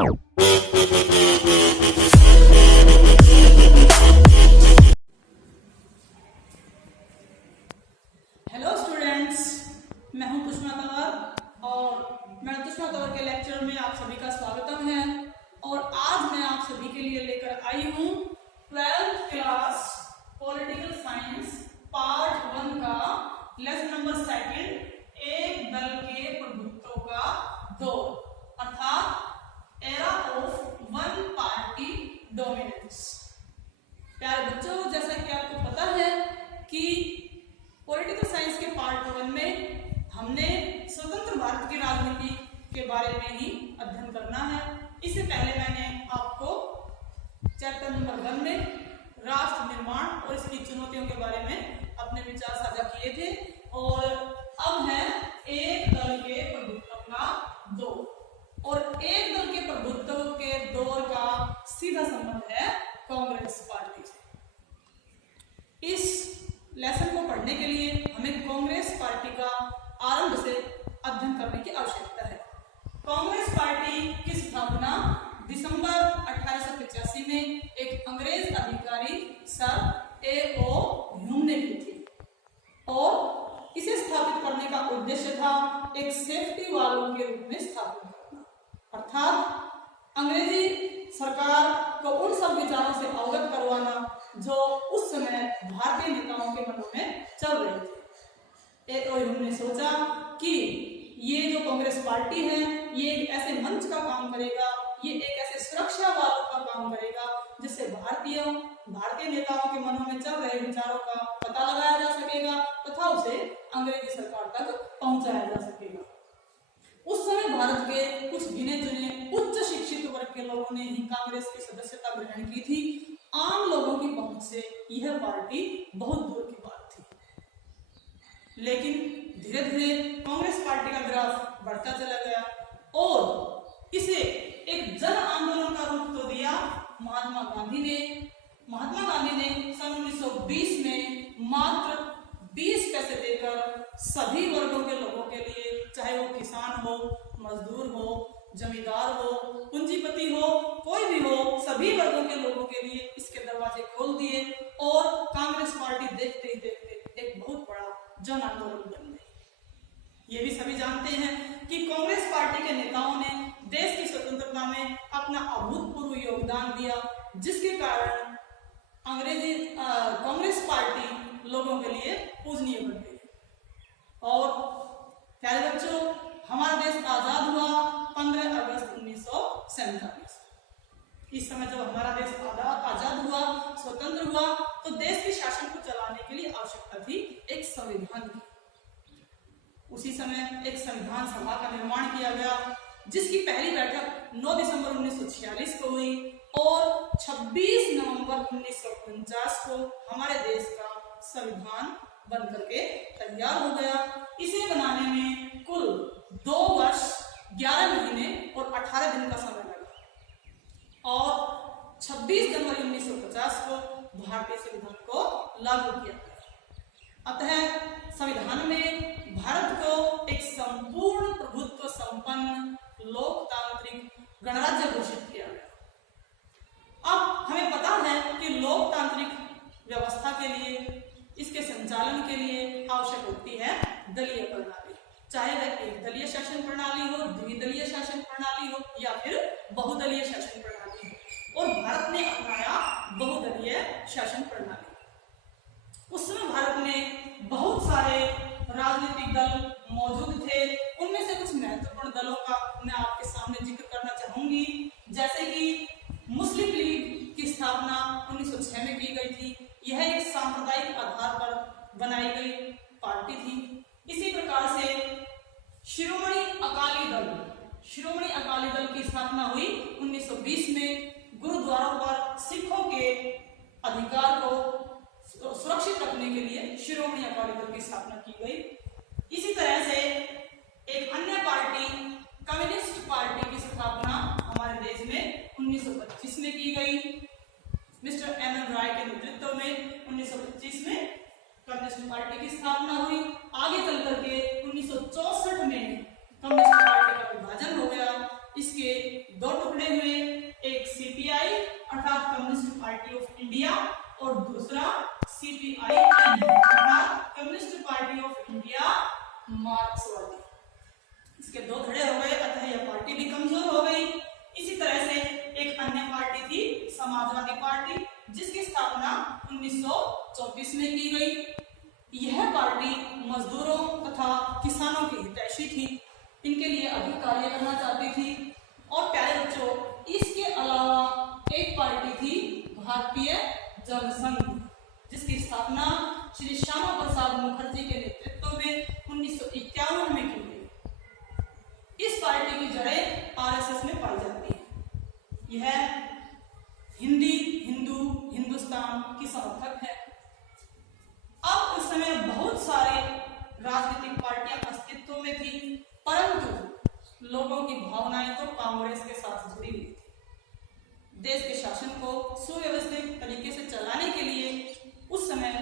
Hello students, मैं हूं कुष्मा तंवर और मैं कुष्मा तंवर के लेक्चर में आप सभी का स्वागतम है। और आज मैं आप सभी के लिए लेकर आई हूं 12th class political science part 1 का लेसन नंबर 2, एक दल के प्रभुत्व का दौर अर्थात era of one party dominance. प्यारे बच्चों, जैसा कि आपको पता है कि पॉलिटिकल साइंस के पार्ट 1 में हमने स्वतंत्र भारत की राजनीति के बारे में ही अध्ययन करना है। इससे पहले मैंने आपको चैप्टर नंबर 1 में राष्ट्र निर्माण और इसकी चुनौतियों के बारे में अपने विचार साझा किए थे। और अब है एक दल के प्रभुत्व का दौर, और एक दल के प्रभुत्व के दौर का सीधा संबंध है कांग्रेस पार्टी से। इस लेसन को पढ़ने के लिए हमें कांग्रेस पार्टी का आरंभ से अध्ययन करने की आवश्यकता है। कांग्रेस पार्टी की स्थापना दिसंबर 1885 में एक अंग्रेज अधिकारी सर ए.ओ. ह्यूम ने की थी, और इसे स्थापित करने का उद्देश्य था एक सेफ्टी वाल्व के रूप में स्थापित करना, अर्थात अंग्रेजी सरकार को उन सब विचारों से अवगत करवाना जो उस समय भारतीय नेताओं के मनों में चल रहे थे। ए.ओ. ह्यूम ने सोचा कि ये जो कांग्रेस पार्टी है ये एक ऐसे मंच का काम करेगा, ये एक ऐसे सुरक्षा वालों का काम करेगा जिससे भारतीय नेताओं के मनों में चल रहे विचारों का पता लगाया जा सकेगा तथा उसे अंग्रेजी सरकार तक पहुंचाया जा सकेगा। उस समय भारत के कुछ गिने चुने उच्च शिक्षित वर्ग के लोगों ने ही कांग्रेस की सदस्यता ग्रहण की थी। आम लोगों की पहुंच से यह पार्टी बहुत दूर की बात थी, लेकिन धीरे धीरे कांग्रेस पार्टी का ग्राफ बढ़ता चला गया और इसे एक जन आंदोलन का रूप तो दिया महात्मा गांधी ने सन 1920 में मात्र 20 पैसे देकर सभी वर्गों के लोगों के लिए, चाहे वो किसान हो, मजदूर हो, जमींदार हो, पूंजीपति हो, कोई भी हो, सभी वर्गों के लोगों के लिए इसके दरवाजे खोल दिए और कांग्रेस पार्टी देखते ही देखते एक बहुत बड़ा जन आंदोलन बन गई। ये भी सभी जानते हैं कि कांग्रेस पार्टी के नेताओं ने देश की स्वतंत्रता में अपना अभूतपूर्व योगदान दिया, जिसके कारण कांग्रेस पार्टी लोगों के लिए पूजनीय बन गई। और प्यारे बच्चों, हमारा देश आजाद हुआ 15 अगस्त 1947। इस समय जब हमारा देश आजाद हुआ, स्वतंत्र हुआ, तो देश के शासन को चलाने के लिए आवश्यकता थी एक संविधान की। उसी समय एक संविधान सभा का निर्माण किया गया, जिसकी पहली बैठक 9 दिसंबर 1946 को हुई और 26 नवंबर 1949 को हमारे देश का संविधान बनकर के तैयार हो गया। इसे बनाने में कुल 2 वर्ष 11 महीने और 18 दिन का समय लगा और 26 जनवरी 1950 को भारतीय संविधान को लागू किया गया। अतः संविधान में भारत को एक संपूर्ण प्रभुत्व संपन्न लोकतांत्रिक गणराज्य घोषित किया गया। अब हमें पता है कि लोकतांत्रिक व्यवस्था के लिए, इसके संचालन के लिए आवश्यक होती है दलीय प्रणाली, चाहे वह एक दलीय शासन प्रणाली हो, द्विदलीय शासन प्रणाली हो या फिर बहुदलीय शासन प्रणाली हो। और भारत ने अपनाया बहुदलीय शासन प्रणाली। उस समय भारत में बहुत सारे राजनीतिक दल मौजूद थे। उनमें से कुछ महत्वपूर्ण दलों का मैं आपके सामने जिक्र करना चाहूंगी, जैसे कि मुस्लिम लीग की स्थापना 1906 में की गई थी। यह एक सांप्रदायिक आधार पर बनाई गई पार्टी थी। इसी प्रकार से शिरोमणि अकाली दल की स्थापना हुई 1920 में। गुरुद्वारों पर सिखों के अधिकार को सुरक्षित रखने के लिए शिरोमणि अकाली दल की स्थापना की गई। इसी तरह से एक अन्य पार्टी कम्युनिस्ट पार्टी की स्थापना हमारे देश में 1925 में की गई। Mister M.N.. राय के नेतृत्व में 1925 में कम्युनिस्ट पार्टी की स्थापना हुई। आगे चल करके 1964 में कम्युनिस्ट पार्टी का विभाजन हो गया। इसके 2 टुकड़े 1934 में की गई। यह पार्टी मजदूरों तथा किसानों की हितैषी थी, इनके लिए अधिक कार्य करना चाहती थी। और प्यारे बच्चों, इसके अलावा एक पार्टी थी भारतीय जनसंघ, जिसकी स्थापना श्री श्यामा प्रसाद मुखर्जी के नेतृत्व में 1951 में की गई। इस पार्टी की जड़ें आरएसएस में पाई जाती हैं। यह हिंदी, हिंदू, हिंदुस्तान की समर्थक है। अब उस समय बहुत सारे राजनीतिक पार्टियां अस्तित्व में थी, परंतु लोगों की भावनाएं तो कांग्रेस के साथ जुड़ी हुई थी। देश के शासन को सुव्यवस्थित तरीके से चलाने के लिए उस समय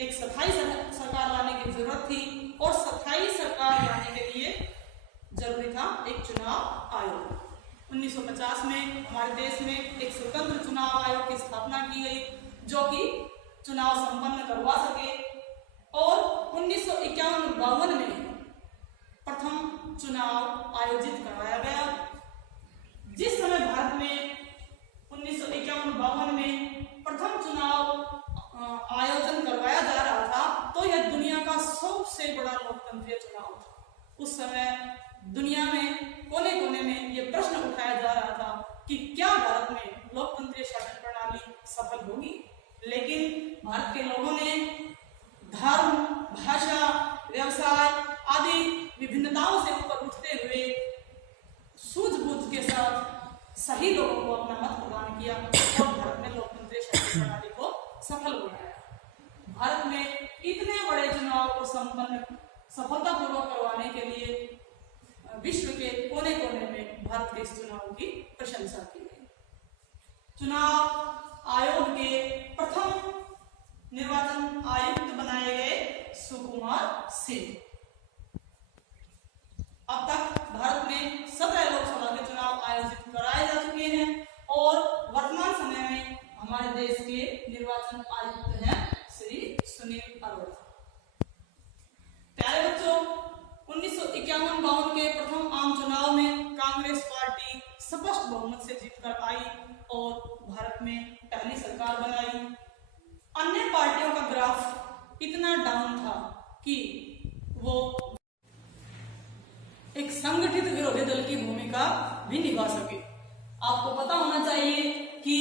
एक स्थायी सरकार लाने की जरूरत थी, और स्थायी सरकार लाने के लिए जरूरी था एक चुनाव आयोग। 1950 में हमारे देश में एक स्वतंत्र चुनाव आयोग की स्थापना की गई, जो कि चुनाव संपन्न करवा सके। और 1951-52 में प्रथम चुनाव आयोजित करवाया गया। जिस समय भारत में 1951-52 में प्रथम चुनाव आयोजन करवाया जा रहा था, तो यह दुनिया का सबसे बड़ा लोकतंत्रीय चुनाव था। उस समय दुनिया में कोने कोने में यह प्रश्न उठाया जा रहा था कि क्या भारत में लोकतंत्रीय शासन प्रणाली सफल होगी। लेकिन भारत के लोगों ने धर्म, भाषा, व्यवसाय आदि विभिन्नताओं से ऊपर उठते हुए सूझबूझ के साथ सही लोगों को अपना मत प्रदान किया और भारत में लोकतंत्रीय शासन प्रणाली को सफल बनाया। भारत में इतने बड़े चुनाव को सफलतापूर्वक करवाने के लिए विश्व के कोने कोने में भारत के इस चुनाव की प्रशंसा की गई। चुनाव आयोग के प्रथम निर्वाचन आयुक्त बनाए गए सुकुमार सिंह। अब तक भारत में 17 लोकसभा के चुनाव आयोजित कराए जा चुके हैं, और वर्तमान समय में हमारे देश के निर्वाचन आयुक्त हैं श्री सुनील अरोड़ा। प्यारे बच्चों, 1951-52 के प्रथम आम चुनाव में कांग्रेस पार्टी स्पष्ट बहुमत से जीतकर आई और भारत में पहली सरकार बनाई। अन्य पार्टियों का ग्राफ इतना डाउन था कि वो एक संगठित विरोधी दल की भूमिका भी निभा सके। आपको पता होना चाहिए कि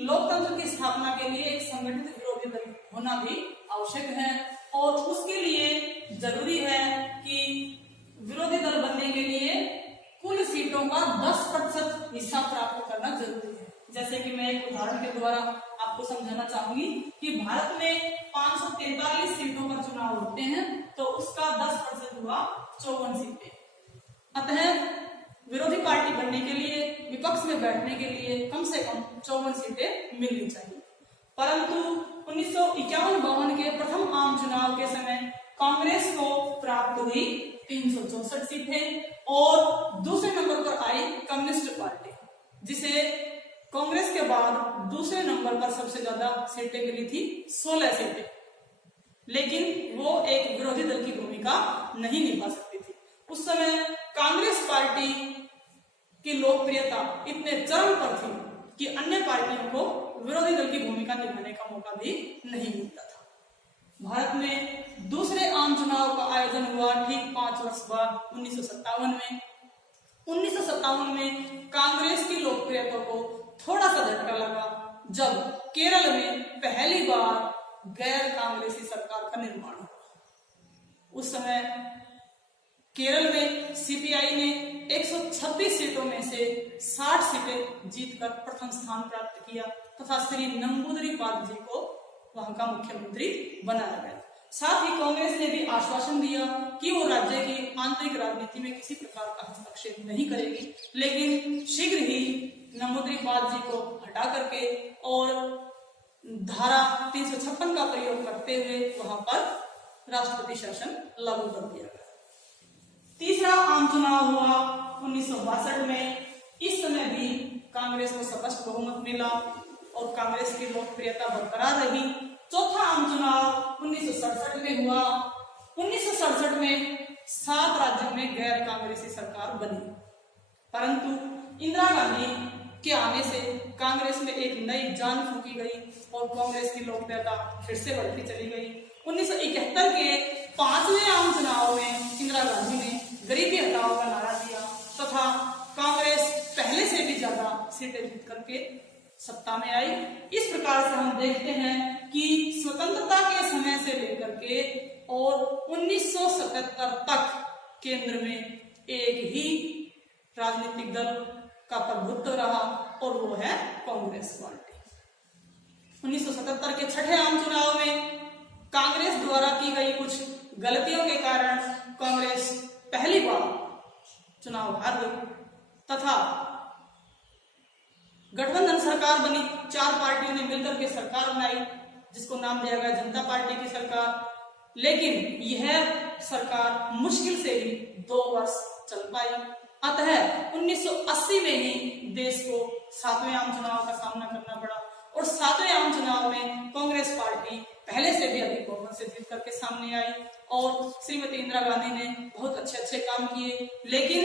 लोकतंत्र की स्थापना के लिए एक संगठित विरोधी दल होना भी आवश्यक है, और उसके लिए जरूरी है कि विरोधी दल बनने के लिए कुल सीटों का 10% हिस्सा प्राप्त करना जरूरी है। जैसे कि मैं एक उदाहरण के द्वारा आपको समझाना चाहूंगी कि भारत में 543 सीटों पर चुनाव होते हैं, तो उसका 10% हुआ 54 सीटें। अतः विरोधी पार्टी बनने के लिए, विपक्ष में बैठने के लिए कम से कम 54 सीटें मिलनी चाहिए। परंतु 1951-52 के प्रथम आम चुनाव के समय कांग्रेस को प्राप्त हुई 364 सीटें, और दूसरे नंबर पर आई कम्युनिस्ट पार्टी, जिसे कांग्रेस के बाद दूसरे नंबर पर सबसे ज्यादा सीटें मिली थी 16 सीटें। लेकिन वो एक विरोधी दल की भूमिका नहीं निभा सकती थी। उस समय कांग्रेस पार्टी की लोकप्रियता इतने चरम पर थी कि अन्य पार्टियों को विरोधी दल की भूमिका निभाने का मौका भी नहीं मिलता था। भारत में दूसरे आम चुनाव का आयोजन हुआ ठीक 5 वर्ष बाद 1957 में। 1957 में कांग्रेस की लोकप्रियता को थोड़ा सा झटका लगा जब केरल में पहली बार गैर कांग्रेसी सरकार का निर्माण हुआ। उस समय केरल में सीपीआई ने 126 सीटों में से 60 सीटें जीतकर प्रथम स्थान प्राप्त किया तथा श्री नंबूदरी-पाल जी को वहां का मुख्यमंत्री बनाया गया। साथ ही कांग्रेस ने भी आश्वासन दिया कि वो राज्य की आंतरिक राजनीति में किसी प्रकार का हस्तक्षेप नहीं करेगी, लेकिन शीघ्र ही नंबूदरी-पाल जी को हटा करके और धारा 356 का प्रयोग करते हुए वहां पर राष्ट्रपति शासन लागू कर दिया गया। तीसरा आम चुनाव हुआ 1962 में। इस समय भी कांग्रेस को स्पष्ट बहुमत मिला और कांग्रेस की लोकप्रियता बरकरार रही। चौथा आम चुनाव 1967 में हुआ। 1967 में 7 राज्यों में गैर कांग्रेसी सरकार बनी, परंतु इंदिरा गांधी के आने से कांग्रेस में एक नई जान फूंकी गई और कांग्रेस की लोकप्रियता फिर से बढ़ती चली गई। 1971 के 5वें आम चुनाव में इंदिरा गांधी ने गरीबी हटाओ का नारा दिया तथा कांग्रेस पहले से भी ज्यादा सीटें जीत करके सत्ता में आई। इस प्रकार से हम देखते हैं कि स्वतंत्रता के समय से लेकर के और 1977 तक केंद्र में एक ही राजनीतिक दल का प्रभुत्व रहा और वो है कांग्रेस पार्टी। 1977 के छठे आम चुनाव में कांग्रेस द्वारा की गई कुछ गलतियों के कारण कांग्रेस पहली बार चुनाव हार गई तथा गठबंधन सरकार बनी। 4 पार्टियों ने मिलकर के सरकार बनाई जिसको नाम दिया गया जनता पार्टी की सरकार। लेकिन यह सरकार मुश्किल से ही 2 वर्ष चल पाई। अतः 1980 में ही देश को 7वें आम चुनाव का सामना करना पड़ा और 7वें आम चुनाव में कांग्रेस पार्टी पहले से भी अधिक बहुमत से जीत करके सामने आई और श्रीमती इंदिरा गांधी ने बहुत अच्छे काम किए। लेकिन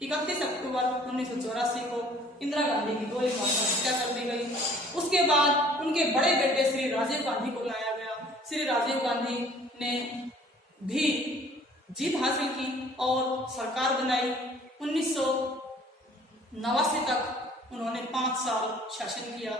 31 अक्टूबर 1984 को इंदिरा गांधी की गोली मारकर हत्या कर दी गई। उसके बाद उनके बड़े बेटे श्री राजीव गांधी को लाया गया। श्री राजीव गांधी ने भी जीत हासिल की और सरकार बनाई। 1989 तक उन्होंने 5 साल शासन किया।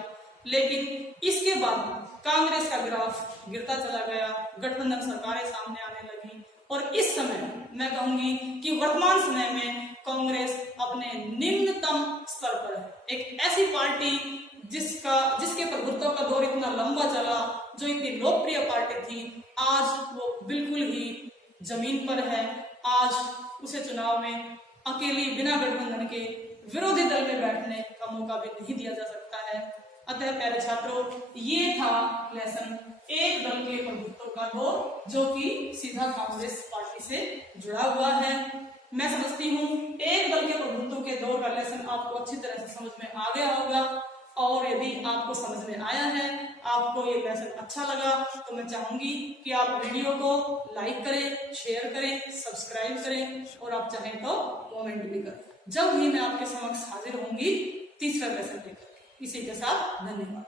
लेकिन इसके बाद कांग्रेस का ग्राफ गिरता चला गया, गठबंधन सरकारें सामने आने लगी और इस समय मैं कहूंगी कि वर्तमान समय में कांग्रेस अपने निम्नतम स्तर पर है। एक ऐसी पार्टी जिसके प्रभुत्व का दौर इतना लंबा चला, जो इतनी लोकप्रिय पार्टी थी, आज वो बिल्कुल ही जमीन पर है। आज उसे चुनाव में अकेली बिना गठबंधन के विरोधी दल में बैठने का मौका भी नहीं दिया जा सकता है। अतः प्यारे छात्रों, ये था लेसन एक दल के प्रभुत्व का दौर, जो कि सीधा कांग्रेस पार्टी से जुड़ा हुआ है। मैं समझती हूँ एक दल के प्रभुत्व के दौर का लेसन आपको अच्छी तरह से समझ में आ गया होगा और यदि आपको समझ में आया है, आपको ये लेसन अच्छा लगा, तो मैं चाहूंगी कि आप वीडियो को लाइक करें, शेयर करें, सब्सक्राइब करें और आप चाहें तो कमेंट भी करें। जब भी मैं आपके समक्ष हाजिर होंगी तीसरा लेसन लेकर। इसी के साथ धन्यवाद।